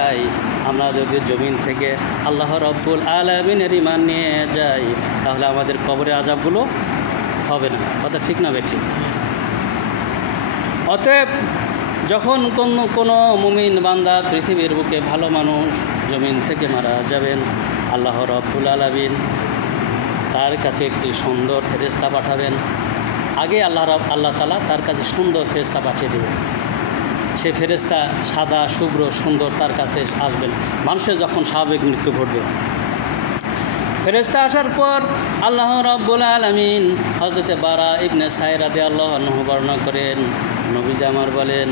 যাই, আমরা যদি জমিন থেকে আল্লাহ রব্বুল আলামিনের ঈমান নিয়ে যাই, তাহলে আমাদের কবরের আযাবগুলো হবে না। কথা ঠিক না বেঠিক? অতএব যখন কোনো মুমিন বান্দা পৃথিবীর বুকে ভালো মানুষ জমিন থেকে মারা যাবেন, আল্লাহ রব্বুল আলামিন তার কাছে একটি সুন্দর ফেরেশতা পাঠাবেন। আগে আল্লাহ তাআলা তার কাছে সুন্দর ফেরেশতা পাঠিয়ে দেবেন। সে ফেরেশতা সাদা শুভ্র সুন্দর তার কাছে আসবেন মানুষের যখন স্বাভাবিক মৃত্যু ঘটবে। ফেরেশতা আসার পর আল্লাহ রাব্বুল আলামিন হযরতে বারা ইবনে সাইর রাদিয়াল্লাহু আনহু বর্ণনা করেন, নবীজি আমার বলেন,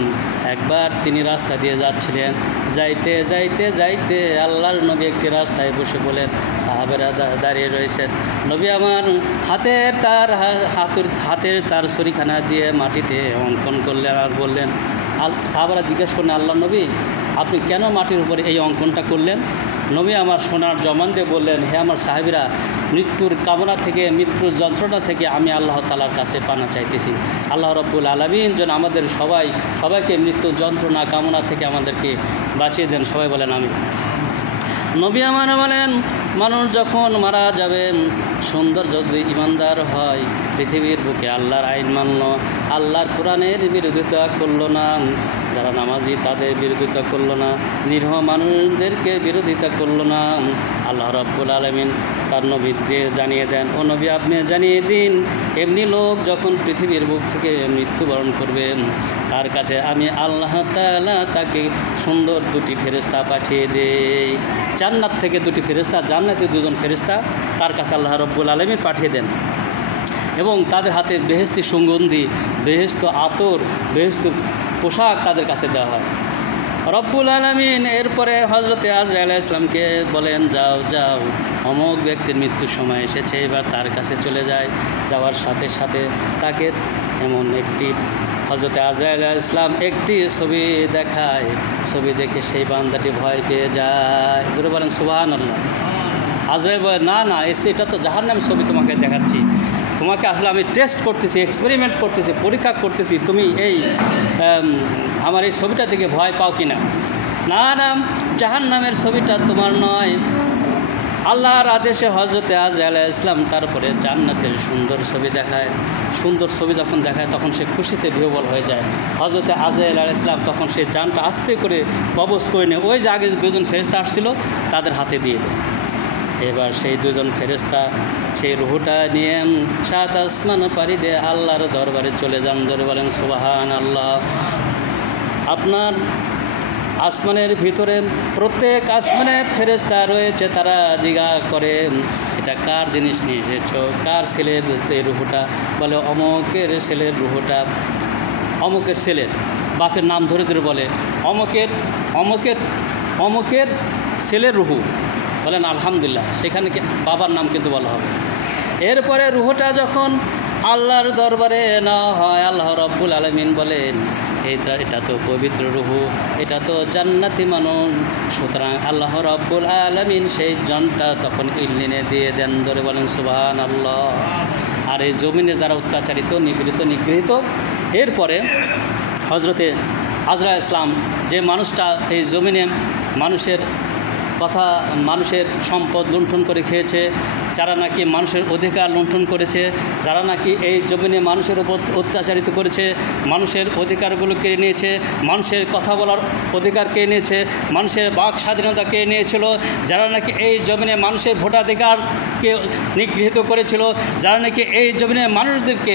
একবার তিনি রাস্তা দিয়ে যাচ্ছিলেন, যাইতে যাইতে যাইতে আল্লাহর নবী একটি রাস্তায় বসে বলেন, সাহাবেরা দাঁড়িয়ে রয়েছেন, নবী আমার হাতের তার ছড়িখানা দিয়ে মাটিতে অঙ্কন করলেন আর বললেন, সাহাবারা জিজ্ঞেস করলেন, আল্লাহ নবী আপনি কেন মাটির উপরে এই অঙ্কনটা করলেন? নবী আমার সোনার জবান দিয়ে বললেন, হে আমার সাহাবীরা, মৃত্যুর কামনা থেকে মৃত্যুর যন্ত্রণা থেকে আমি আল্লাহ তাআলার কাছে পানা চাইতেছি। আল্লাহ রাব্বুল আলামিন যেন আমাদের সবাইকে মৃত্যুর যন্ত্রণা কামনা থেকে আমাদেরকে বাঁচিয়ে দেন। সবাই বলেন আমিন। নবী আমার বলেন, মানুষ যখন মারা যাবেন, সুন্দর যদি ইমানদার হয়, পৃথিবীর বুকে আল্লাহর আইন মানল, আল্লাহর কোরআনের বিরোধিতা করলো না, যারা নামাজি তাদের বিরোধিতা করলো না, নিরীহ মানুষদেরকে বিরোধিতা করলো না, আল্লাহ রাব্বুল আলামিন তার নবীকে জানিয়ে দেন, ও নবী আপনি জানিয়ে দিন, এমনি লোক যখন পৃথিবীর বুক থেকে মৃত্যুবরণ করবেন, তার কাছে আমি আল্লাহ তাআলা তাকে সুন্দর দুটি ফেরেশতা পাঠিয়ে দেই। জান্নাত থেকে দুটি ফেরেশতা, জান্নাতে দুজন ফেরেশতা তার কাছে আল্লাহ রাব্বুল আলামিন পাঠিয়ে দেন এবং তাদের হাতে বেহেশতি সুগন্ধি, বেহেশত আতর, বেহেশত পোশাক তাদের কাছে দেওয়া হয়। রব্বুল আলামিন এরপরে হযরতে আজরাইল আলাইহিস সালামকে বলেন, যাও যাও, অমুক ব্যক্তির মৃত্যুর সময় এসেছে, এবার তার কাছে চলে যায়। যাওয়ার সাথে সাথে তাকে এমন একটি হযরতে আজরাইল আলাইহিস সালাম একটি ছবি দেখায়, ছবি দেখে সেই বান্দাটি ভয় পেয়ে যায়। জোরে বলেন সুবহানাল্লাহ। আজরাইল বলে, না না, এটা তো জাহান্নামের ছবি তোমাকে দেখাচ্ছি, তোমাকে আসলে আমি টেস্ট করতেছি, এক্সপেরিমেন্ট করতেছি, পরীক্ষা করতেছি, তুমি এই আমার এই ছবিটা থেকে ভয় পাও কি না। না না, জাহান্নামের ছবিটা তোমার নয়। আল্লাহর আদেশে হযরতে আজরাইল আলাইহিস সালাম তারপরে জান্নাতের সুন্দর ছবি দেখায়। সুন্দর ছবি যখন দেখায় তখন সে খুশিতে বিহ্বল হয়ে যায়। হযরতে আজরাইল আলাইহিস সালাম তখন সেই জানটা আস্তে করে কবজ করে নিয়ে ওই যে আগে দুজন ফেরেশতা আসছিল তাদের হাতে দিয়ে দেয়। এবার সেই দুজন ফেরেশতা সেই রুহটা নিয়ে 7 আসমান পাড়ি দিয়ে আল্লাহর দরবারে চলে যান। জোরে বলেন সুবহানাল্লাহ। আপনার আসমানের ভিতরে প্রত্যেক আসমানে ফেরেশতা রয়েছে, তারা জিজ্ঞাসা করে, এটা কার জিনিস নিয়ে এসেছো, কার ছেলের এই রুহটা? বলে অমুকের ছেলের রুহটা। অমুকের ছেলের বাপের নাম ধরে ধরে বলে, অমুকের ছেলের রুহু। বলেন আলহামদুলিল্লাহ, সেখানে বাবার নাম কিন্তু বলা হবে। এরপরে রুহটা যখন আল্লাহর দরবারে নেওয়া হয়, আল্লাহ রাব্বুল আলামিন বলেন, এটা তো পবিত্র রুহু, এটা তো জান্নাতি মানুষ, সুতরাং আল্লাহ রাব্বুল আলামিন সেই জানটা তখন ইল্লিনে দিয়ে দেন। ধরে বলেন সুবহানাল্লাহ। আর এই জমিনে যারা অত্যাচারিত, নিগৃহীত, এরপরে হযরতে আজরাইল আলাইহিস সালাম যে মানুষটা এই জমিনে মানুষের সম্পদ লুণ্ঠন করে খেয়েছে, যারা নাকি মানুষের অধিকার লুণ্ঠন করেছে, যারা নাকি এই জমিনে মানুষের উপর অত্যাচারিত করেছে, মানুষের অধিকারগুলো কেড়ে নিয়েছে, মানুষের কথা বলার অধিকার কেড়ে নিয়েছে, মানুষের বাক স্বাধীনতা কেড়ে নিয়েছিল, যারা নাকি এই জমিনে মানুষের ভোটাধিকারকে নিগৃহীত করেছিল, যারা নাকি এই জমিনে মানুষদেরকে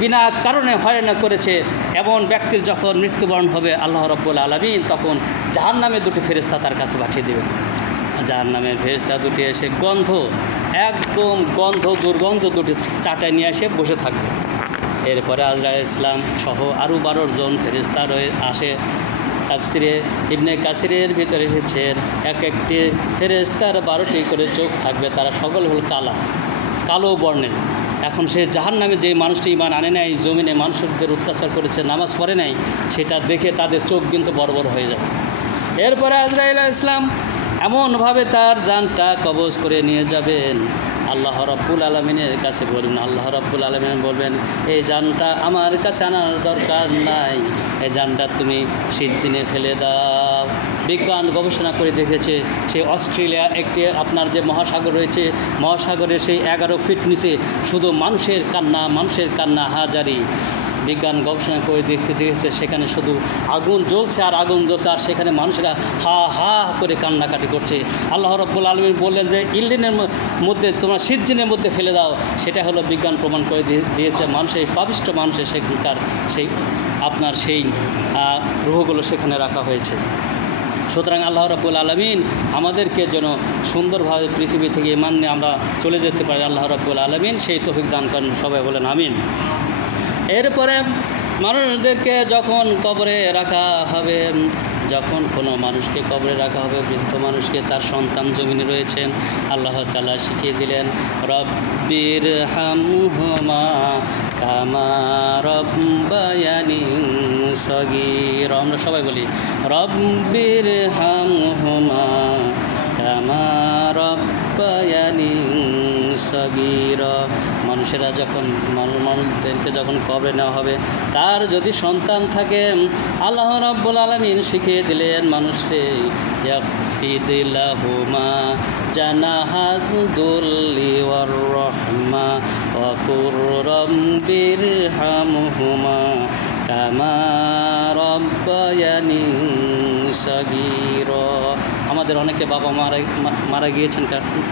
বিনা কারণে হয়রানি করেছে, এমন ব্যক্তির যখন মৃত্যুবরণ হবে, আল্লাহ রাব্বুল আলামিন তখন জাহান্নামের দুটি ফেরেশতা তার কাছে পাঠিয়ে দেবেন। জাহান্নামের ফেরেশতা দুটি এসে একদম দুর্গন্ধ দুটি চাটায় নিয়ে এসে বসে থাকবে। এরপরে আজরাইল আলাইহিস সালাম সহ আরও 12 জন ফেরেশতা আসে। তাফসিরে ইবনে কাসিরের ভিতরে এসেছেন, একটি ফেরেশতার 12টি করে চোখ থাকবে, তারা সকল হল কালো বর্ণের। এখন সে জাহান্নামে যে মানুষটি ঈমান আনে নাই, জমিনে মানুষদের অত্যাচার করেছে, নামাজ পড়ে নাই, সেটা দেখে তাদের চোখ কিন্তু বড় হয়ে যাবে। এরপরে আজরাইল আলাইহিস সালাম এমনভাবে তার জানটা কবজ করে নিয়ে যাবেন, আল্লাহ রাব্বুল আলামিনের কাছে বলবেন, আল্লাহ রাব্বুল আলামিন বলবেন, এই জানটা আমার কাছে আনার দরকার নাই, এই জানটা তুমি সিজ্জিনে ফেলে দাও। বিজ্ঞান গবেষণা করে দেখেছে সেই অস্ট্রেলিয়া একটি আপনার যে মহাসাগর রয়েছে, মহাসাগরের সেই 11 ফিট নিচে শুধু মানুষের কান্না হাজারি। বিজ্ঞান গবেষণা করে দেখেছে সেখানে শুধু আগুন জ্বলছে আর আগুন জ্বলছে, আর সেখানে মানুষেরা হা হা করে কান্নাকাটি করছে। আল্লাহ রাব্বুল আলামিন বললেন যে ইল্লিনের মধ্যে তোমরা সিজ্জিনের মধ্যে ফেলে দাও। সেটা হলো বিজ্ঞান প্রমাণ করে দিয়েছে মানুষের পাপিষ্ঠ মানুষের সেখানকার সেই আপনার সেই রূহগুলো সেখানে রাখা হয়েছে। সুতরাং আল্লাহ রাব্বুল আলামিন আমাদেরকে যেন সুন্দরভাবে পৃথিবী থেকে ঈমান নিয়ে আমরা চলে যেতে পারি, আল্লাহ রাব্বুল আলামিন সেই তৌফিক দান করেন। সবাই বলেন আমিন। এরপরে মানুষদেরকে যখন কবরে রাখা হবে, যখন কোনো মানুষকে কবরে রাখা হবে, বৃদ্ধ মানুষকে, তার সন্তান জমিনে রয়েছেন, আল্লাহ তাআলা শিখিয়ে দিলেন রব্বির হামহুমা কামা রব্বায়ানি সগীর। আমরা সবাই বলি রব্বির হামহুমা কামা রব্বায়ানি সগীর। মানুষেরা যখন মানুষদেরকে যখন কবরে নেওয়া হবে, তার যদি সন্তান থাকে, আল্লাহ রাব্বুল আলামিন শিখিয়ে দিলেন মানুষকে ইয়াফিদ লাহুমা জানাহাদ দুল্লি ওয়ার রাহমা ওয়া কুর রব্বির হামহুমা কামা রব্বায়ানি সগীর। আমাদের অনেকে বাবা মারা গিয়েছেন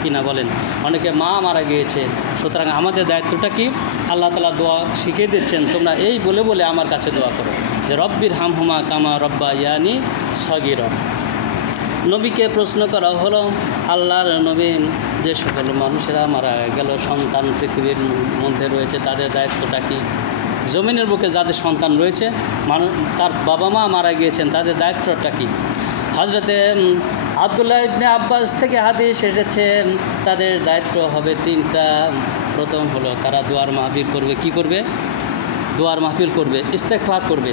কিনা বলেন, অনেকে মা মারা গিয়েছে। সুতরাং আমাদের দায়িত্বটা কি? আল্লাহ তাআলা দোয়া শিখিয়ে দিচ্ছেন, তোমরা এই বলে বলে আমার কাছে দোয়া করো যে রব্বির হামহুমা কামা রব্বায়ানি সগীর। নবীকে প্রশ্ন করা হলো, আল্লাহর নবী, যে সকল মানুষেরা মারা গেল, সন্তান পৃথিবীর মধ্যে রয়েছে, তাদের দায়িত্বটা কি? জমিনের বুকে যাদের সন্তান রয়েছে, তার বাবা মা মারা গিয়েছেন, তাদের দায়িত্বটা কি? হযরতে আব্দুল্লাহ ইবনে আব্বাস থেকে হাদিস এসেছে, তাদের দায়িত্ব হবে 3টা। প্রথম হলো তারা দোয়ার মাহফিল করবে। কি করবে? দোয়ার মাহফিল করবে, ইস্তেগফার করবে,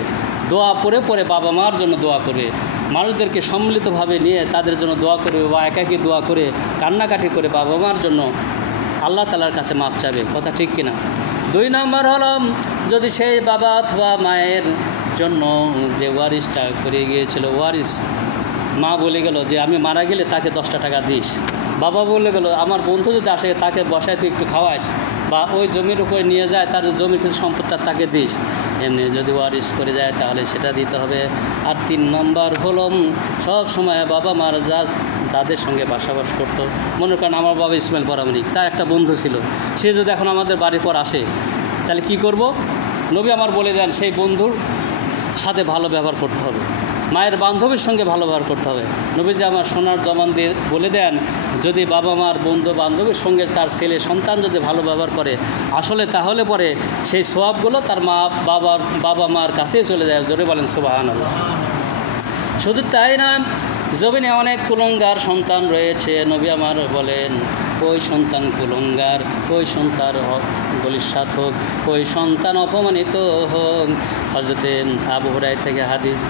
দোয়া পড়ে পড়ে বাবা মার জন্য দোয়া করবে, মানুষদেরকে সম্মিলিতভাবে নিয়ে তাদের জন্য দোয়া করবে, বা একাকী দোয়া করে কান্নাকাটি করে বাবা মার জন্য আল্লাহ তাআলার কাছে মাপ চাবে। কথা ঠিক কিনা? 2 নম্বর হলো, যদি সেই বাবা অথবা মায়ের জন্য যে ওয়ারিসটা করে গিয়েছিল, ওয়ারিস মা বলে গেল যে আমি মারা গেলে তাকে 10টা টাকা দিস, বাবা বলে গেল আমার বন্ধু যদি আসে তাকে বসায় তুই একটু খাওয়াইস, বা ওই জমির উপরে নিয়ে যায় তার জমির কিছু সম্পদটা তাকে দিস, এমনি যদি ওয়ারিস করে যায় তাহলে সেটা দিতে হবে। আর 3 নম্বর হলো, সব সময় বাবা মার যাদের সঙ্গে বাসাবাস করতো, মনে করেন আমার বাবা ইসমাইল পরামানিক, তার একটা বন্ধু ছিল, সে যদি এখন আমাদের বাড়ির পর আসে তাহলে কি করব? নবী আমার বলে দেন সেই বন্ধুর সাথে ভালো ব্যবহার করতে হবে, মায়ের বান্ধবীর সঙ্গে ভালো ব্যবহার করতে হবে। নবীজি আমার সোনার জমান দিয়ে বলে দেন, যদি বাবা মার বন্ধু বান্ধবীর সঙ্গে তার ছেলে সন্তান যদি ভালো ব্যবহার করে আসলে, তাহলে পরে সেই সওয়াবগুলো তার বাবা মার কাছেই চলে যায়। জোরে বলেন সুবহানাল্লাহ। শুধু তাই না, জমিনে অনেক কুলঙ্গার সন্তান রয়েছে। নবী আমার বলেন, ওই সন্তান কুলঙ্গার, ওই সন্তান বলিষ্ঠ হোক, ওই সন্তান অপমানিত হোক। হযরতে আবু হুরায়রা থেকে হাদিস,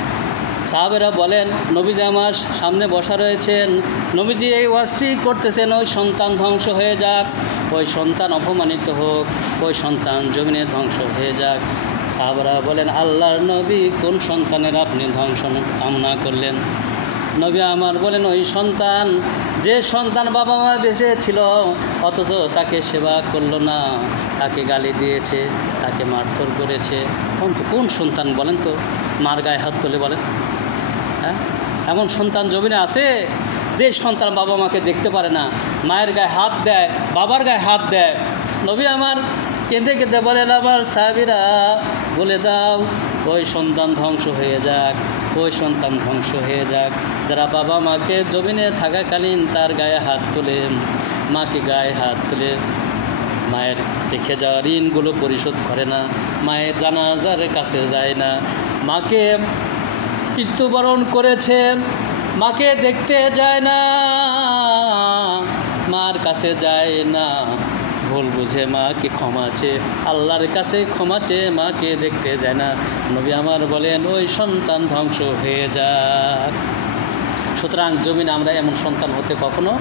সাহাবেরা বলেন নবীজি আমার সামনে বসা রয়েছেন, নবীজি এই ওয়াজটি করতেছেন, ওই সন্তান ধ্বংস হয়ে যাক, ওই সন্তান অপমানিত হোক, ওই সন্তান জমিনে ধ্বংস হয়ে যাক। সাহাবারা বলেন, আল্লাহর নবী কোন সন্তানের আপনি ধ্বংস কামনা করলেন? নবী আমার বলেন, ওই সন্তান, যে সন্তান বাবা মা বেঁচে ছিল অথচ তাকে সেবা করলো না, তাকে গালি দিয়েছে, তাকে মারধর করেছে। কোন সন্তান বলেন তো? মার গায়ে হাত তুলে বলেন, হ্যাঁ, এমন সন্তান জমিনে আছে যে সন্তান বাবা মাকে দেখতে পারে না, মায়ের গায়ে হাত দেয়, বাবার গায়ে হাত দেয়। নবী আমার কেঁদে কেঁদে বলেন, আমার সাহাবীরা বলে দাও ওই সন্তান ধ্বংস হয়ে যাক, ওই সন্তান ধ্বংস হয়ে যাক যারা বাবা মাকে জমিনে থাকাকালীন তার গায়ে হাত তুলে, মাকে গায়ে হাত তুলে মায়ের রেখে যাওয়া ঋণগুলো পরিশোধ করে না, মায়ের জানাজার কাছে যায় না, মাকে মৃত্যুবরণ করেছে, মাকে দেখতে যায় না, মার কাছে যায় না, ভুল বুঝে মাকে ক্ষমা চেয়ে আল্লাহর কাছে ক্ষমা চেয়ে মাকে দেখতে যায় না। নবী আমার বলেন, ওই সন্তান ধ্বংস হয়ে যাক। সুতরাং জমিনে আমরা এমন সন্তান হতে কখনো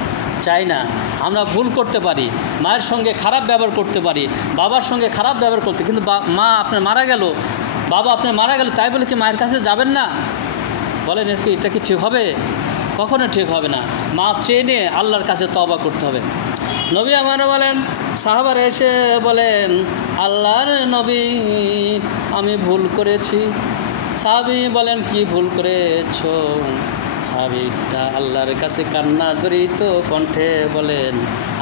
চাই না। আমরা ভুল করতে পারি, মায়ের সঙ্গে খারাপ ব্যবহার করতে পারি, বাবার সঙ্গে খারাপ ব্যবহার করতে, কিন্তু মা আপনার মারা গেল, বাবা আপনার মারা গেল, তাই বলে কি মায়ের কাছে যাবেন না? বলেন এটা কি ঠিক হবে? কখনো ঠিক হবে না। মাপ চেয়ে নিয়ে আল্লাহর কাছে তওবা করতে হবে। নবী আমার বলেন, সাহাবারা এসে বলেন, আল্লাহর নবী আমি ভুল করেছি। সাহাবী বলেন, কি ভুল করেছো? সাহাবীরা আল্লাহর কাছে কান্না জড়িত কণ্ঠে বলেন,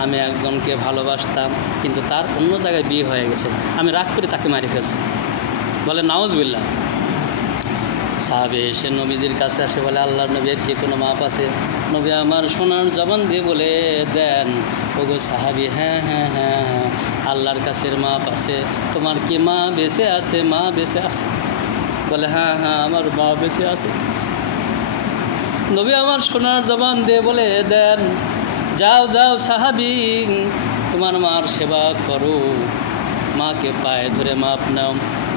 আমি একজনকে ভালোবাসতাম, কিন্তু তার অন্য জায়গায় বিয়ে হয়ে গেছে, আমি রাগ করে তাকে মারি ফেলছি। বলে নাউজুবিল্লাহ। সাহাবী এসে নবীজির কাছে আসে, বলে আল্লাহর নবীর কি কোনো মাপ আছে? নবী আমার সোনার জবান দিয়ে বলে দেন, ওগো সাহাবী, হ্যাঁ হ্যাঁ হ্যাঁ হ্যাঁ, আল্লাহর কাছের মাপ আছে। তোমার কি মা বেঁচে আছে? মা বেঁচে আছে? বলে হ্যাঁ হ্যাঁ, আমার মা বেঁচে আছে। নবী আমার সোনার জবান দিয়ে বলে দেন, যাও যাও সাহাবী, তোমার মার সেবা করো, মাকে পায়ে ধরে মাপ নাও।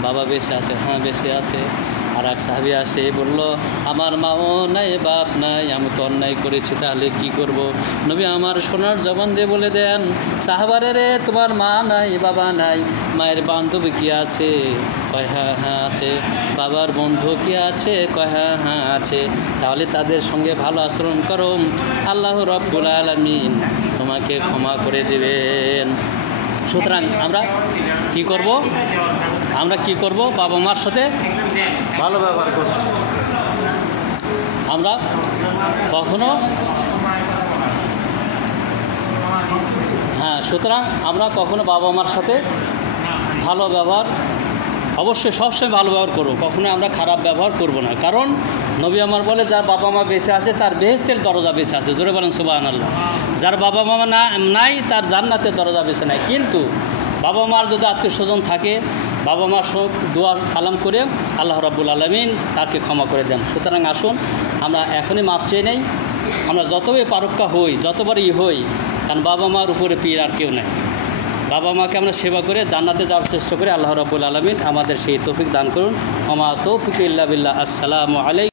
বাবা বেঁচে আছে? হ্যাঁ বেঁচে আছে। আর এক সাহাবী আসে, বলল, আমার মাও নাই, বাপ নাই, আমি তো অন্যায় করেছি, তাহলে কি করব? নবী আমার সোনার জবান দিয়ে বলে দেন, সাহাবারে রে, তোমার মা নাই, বাবা নাই, মায়ের বান্ধবী কি আছে? কয় হ্যাঁ হ্যাঁ আছে। বাবার বন্ধু কি আছে? কয় হ্যাঁ হ্যাঁ আছে। তাহলে তাদের সঙ্গে ভালো আচরণ করো, আল্লাহ রব্বুল আলামিন তোমাকে ক্ষমা করে দেবেন। সুতরাং আমরা কি করব? আমরা কি করব? বাবা মার সাথে ভালো ব্যবহার করব। আমরা কখনো সুতরাং আমরা কখনো বাবা মার সাথে ভালো ব্যবহার, অবশ্যই সবসময় ভালো ব্যবহার করব, কখনো আমরা খারাপ ব্যবহার করব না। কারণ নবী আমার বলে, যার বাবা মা বেঁচে আছে তার বেহেশতের দরজা বেঁচে আছে। জোরে বলেন সুবহানাল্লাহ। যার বাবা মা নাই তার জান্নাতের দরজা বেঁচে নাই। কিন্তু বাবা মার যদি আত্মীয় স্বজন থাকে, বাবা মার দোয়া কালাম করে আল্লাহ রাব্বুল আলামিন তাকে ক্ষমা করে দেন। সুতরাং আসুন আমরা এখনই মাপ চেয়ে নেই। আমরা যতই পারক্কা হই, যতবারই হই, কারণ বাবা মার উপরে পীর আর কেউ নাই। বাবা মাকে আমরা সেবা করে জান্নাতে যাওয়ার চেষ্টা করে আল্লাহ রাব্বুল আলামিন আমাদের সেই তৌফিক দান করুন। ওমা তৌফিক ইল্লা বিল্লাহ। আসসালামু আলাইকুম।